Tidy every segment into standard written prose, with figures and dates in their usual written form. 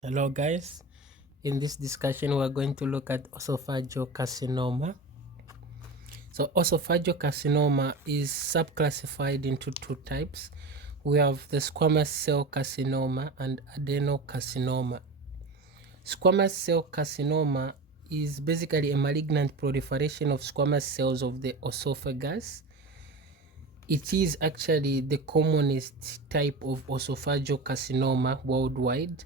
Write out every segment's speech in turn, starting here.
Hello guys, in this discussion we're going to look at esophageal carcinoma. So esophageal carcinoma is subclassified into two types. We have the squamous cell carcinoma and adenocarcinoma. Squamous cell carcinoma is basically a malignant proliferation of squamous cells of the esophagus. It is actually the commonest type of esophageal carcinoma worldwide,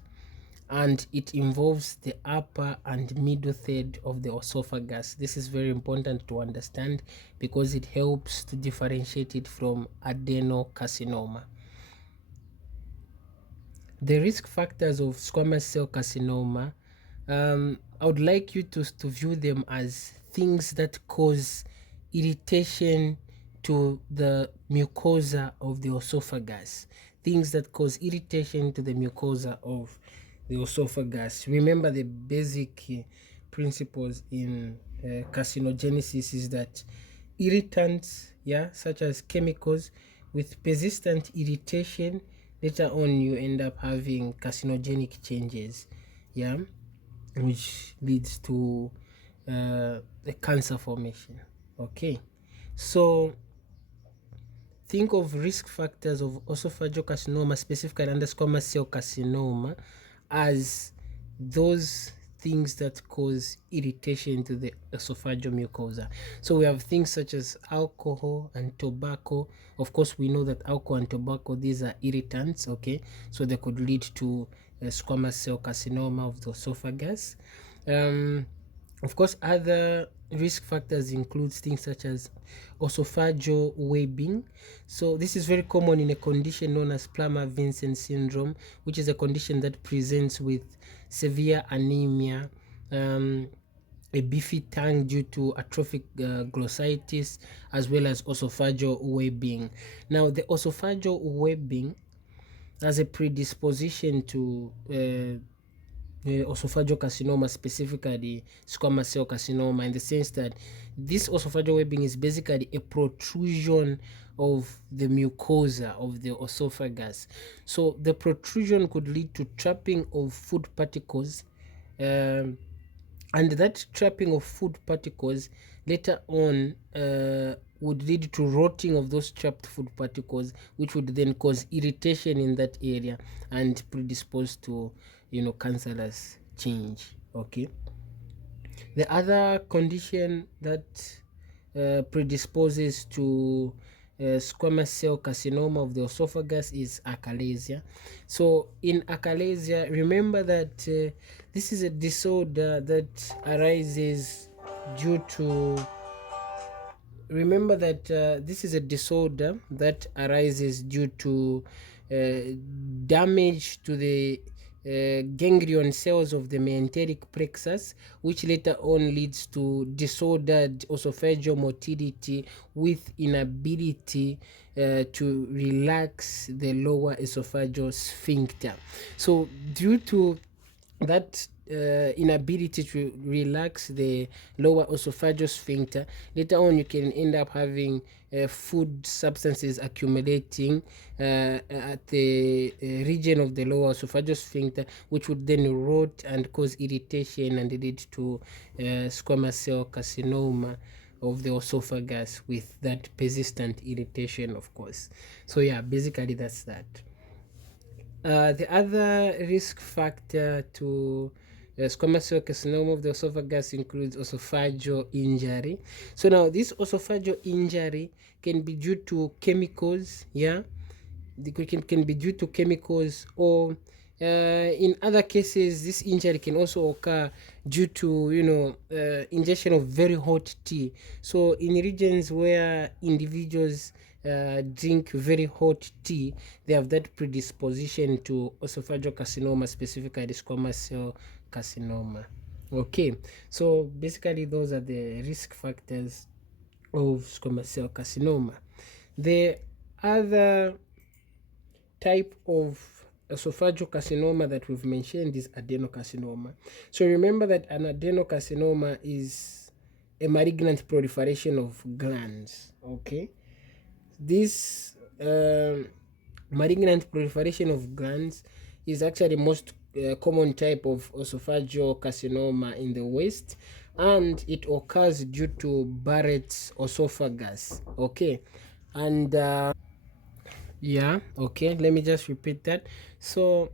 and it involves the upper and middle third of the esophagus. This is very important to understand because it helps to differentiate it from adenocarcinoma. The risk factors of squamous cell carcinoma, I would like you to view them as things that cause irritation to the mucosa of the esophagus. Things that cause irritation to the mucosa of the esophagus. Remember the basic principles in carcinogenesis is that irritants, such as chemicals, with persistent irritation, later on you end up having carcinogenic changes, which leads to the cancer formation. Okay, so think of risk factors of esophageal carcinoma, specifically under squamous cell carcinoma, as those things that cause irritation to the esophageal mucosa. So we have things such as alcohol and tobacco. Of course, we know that alcohol and tobacco, these are irritants, okay? So they could lead to squamous cell carcinoma of the esophagus. Of course, other risk factors include things such as esophageal webbing. So this is very common in a condition known as Plummer-Vinson syndrome, which is a condition that presents with severe anemia, a beefy tongue due to atrophic glossitis, as well as esophageal webbing. Now, the esophageal webbing has a predisposition to esophageal carcinoma, specifically squamous cell carcinoma, in the sense that this esophageal webbing is basically a protrusion of the mucosa of the esophagus. So the protrusion could lead to trapping of food particles, and that trapping of food particles later on would lead to rotting of those trapped food particles, which would then cause irritation in that area and predispose to cancerous change. Okay, the other condition that predisposes to squamous cell carcinoma of the esophagus is achalasia. So in achalasia, remember that this is a disorder that arises due to damage to the ganglion cells of the mesenteric plexus, which later on leads to disordered esophageal motility with inability to relax the lower esophageal sphincter. So due to that inability to relax the lower esophageal sphincter, later on you can end up having food substances accumulating at the region of the lower esophageal sphincter, which would then rot and cause irritation and lead to squamous cell carcinoma of the esophagus with that persistent irritation, of course. So yeah, basically that's that. The other risk factor to squamous cell carcinoma of the esophagus includes esophageal injury. So now this esophageal injury can be due to chemicals, can be due to chemicals, or in other cases this injury can also occur due to ingestion of very hot tea. So in regions where individuals drink very hot tea, they have that predisposition to esophageal carcinoma, specifically squamous cell carcinoma. Okay, so basically those are the risk factors of squamous cell carcinoma. The other type of esophageal carcinoma that we've mentioned is adenocarcinoma. So remember that an adenocarcinoma is a malignant proliferation of glands. Okay, this malignant proliferation of glands is actually most common type of esophageal carcinoma in the West, and it occurs due to Barrett's esophagus. Okay, and yeah, okay, let me just repeat that. So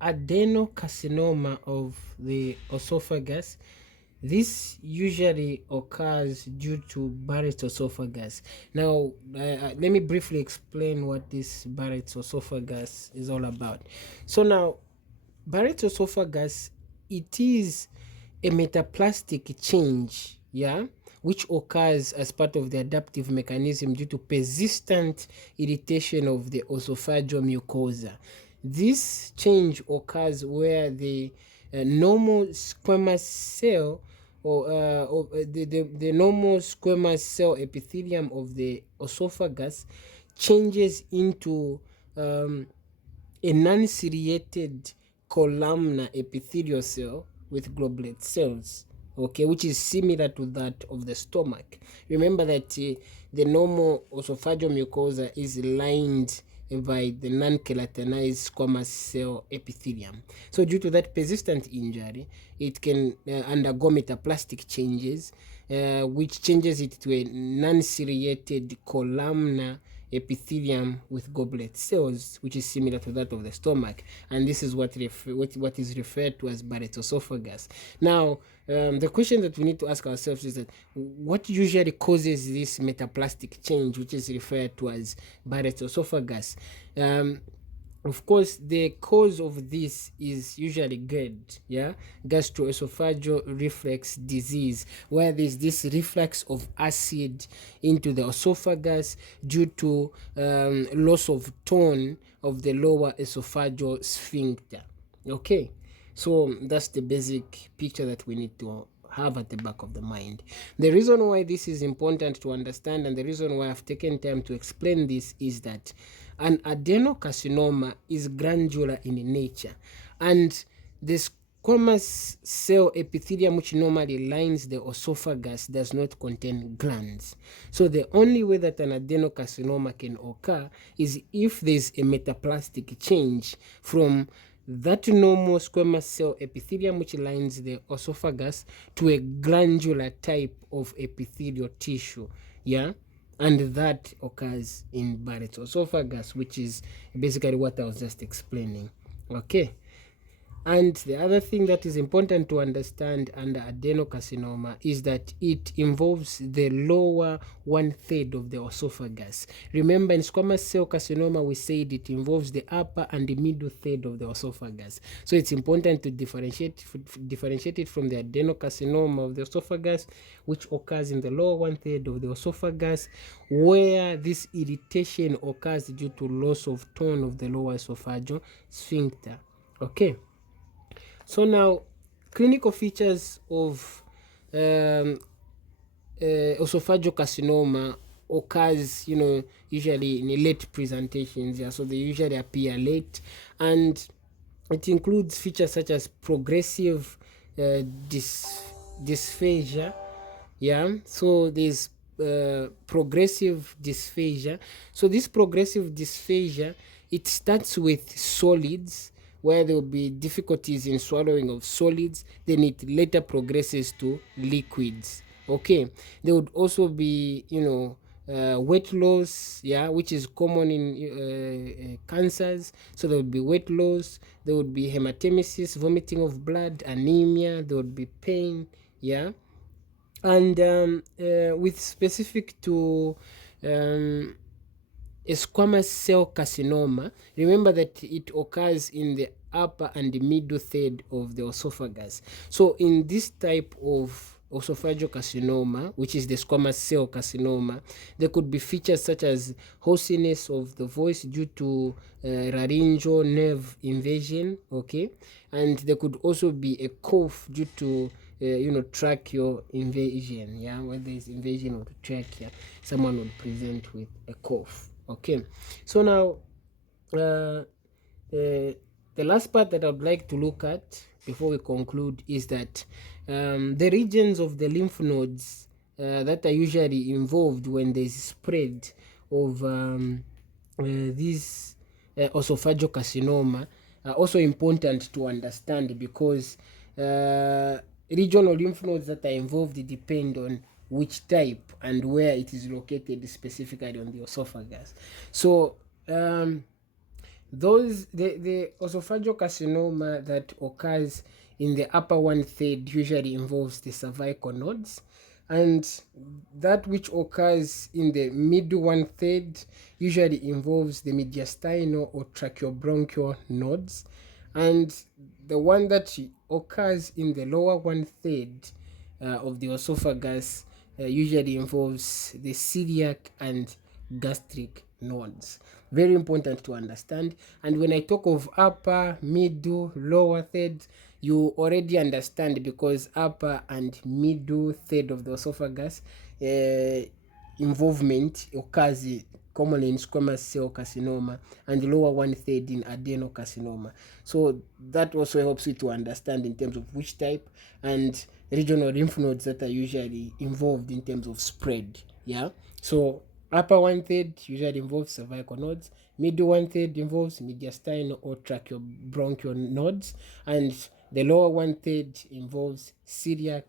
adenocarcinoma of the esophagus, this usually occurs due to Barrett's esophagus. Now, let me briefly explain what this Barrett's esophagus is all about. So now, Barrett's esophagus, it is a metaplastic change, yeah, which occurs as part of the adaptive mechanism due to persistent irritation of the esophageal mucosa. This change occurs where the normal squamous cell or the normal squamous cell epithelium of the esophagus changes into a non-ciliated columnar epithelial cell with globulate cells, okay, which is similar to that of the stomach. Remember that the normal esophageal mucosa is lined by the non-keratinized squamous cell epithelium. So due to that persistent injury, it can undergo metaplastic changes, which changes it to a non-ciliated columnar epithelium with goblet cells, which is similar to that of the stomach, and this is what is referred to as Barrett's esophagus. Now, the question that we need to ask ourselves is that what usually causes this metaplastic change, which is referred to as Barrett's esophagus? Of course, the cause of this is usually GERD, yeah, gastroesophageal reflux disease, where there's this reflux of acid into the esophagus due to loss of tone of the lower esophageal sphincter. Okay, so that's the basic picture that we need to have at the back of the mind. The reason why this is important to understand, and the reason why I've taken time to explain this, is that an adenocarcinoma is granular in nature, and the squamous cell epithelium which normally lines the esophagus does not contain glands. So the only way that an adenocarcinoma can occur is if there's a metaplastic change from that normal squamous cell epithelium which lines the esophagus to a granular type of epithelial tissue, yeah, and that occurs in Barrett's esophagus, which is basically what I was just explaining. Okay, and the other thing that is important to understand under adenocarcinoma is that it involves the lower 1/3 of the esophagus. Remember, in squamous cell carcinoma, we said it involves the upper and the middle third of the esophagus. So it's important to differentiate it from the adenocarcinoma of the esophagus, which occurs in the lower 1/3 of the esophagus, where this irritation occurs due to loss of tone of the lower esophageal sphincter. Okay. So now, clinical features of esophageal carcinoma occurs, usually in late presentations. Yeah, so they usually appear late, and it includes features such as progressive dysphagia. Yeah, so there's progressive dysphagia. So this progressive dysphagia, it starts with solids, where there will be difficulties in swallowing of solids, then it later progresses to liquids. Okay, there would also be weight loss, yeah, which is common in cancers. So there would be weight loss, there would be hematemesis, vomiting of blood, anemia, there would be pain, yeah. And with specific to a squamous cell carcinoma, remember that it occurs in the upper and the middle third of the esophagus. So in this type of esophageal carcinoma, which is the squamous cell carcinoma, there could be features such as hoarseness of the voice due to laryngeal nerve invasion, okay, and there could also be a cough due to tracheal invasion. Yeah, when there is invasion of the trachea, someone would present with a cough. Okay, so now the last part that I'd like to look at before we conclude is that the regions of the lymph nodes that are usually involved when there's spread of this esophageal carcinoma are also important to understand, because regional lymph nodes that are involved depend on which type and where it is located specifically on the esophagus. So the esophageal carcinoma that occurs in the upper one third usually involves the cervical nodes, and that which occurs in the middle one third usually involves the mediastinal or tracheobronchial nodes, and the one that occurs in the lower one third of the esophagus usually involves the celiac and gastric nodes. Very important to understand. And when I talk of upper, middle, lower third, you already understand, because upper and middle third of the esophagus involvement occurs commonly in squamous cell carcinoma, and the lower one third in adenocarcinoma. So that also helps you to understand in terms of which type and regional lymph nodes that are usually involved in terms of spread. Yeah. So upper one third usually involves cervical nodes, middle one third involves mediastinal or tracheobronchial nodes, and the lower one third involves celiac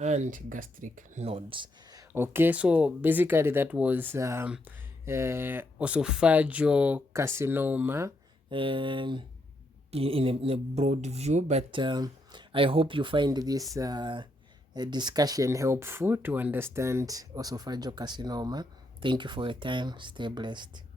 and gastric nodes. Okay, so basically that was esophageal carcinoma in a broad view, but I hope you find this discussion helpful to understand esophageal carcinoma. Thank you for your time. Stay blessed.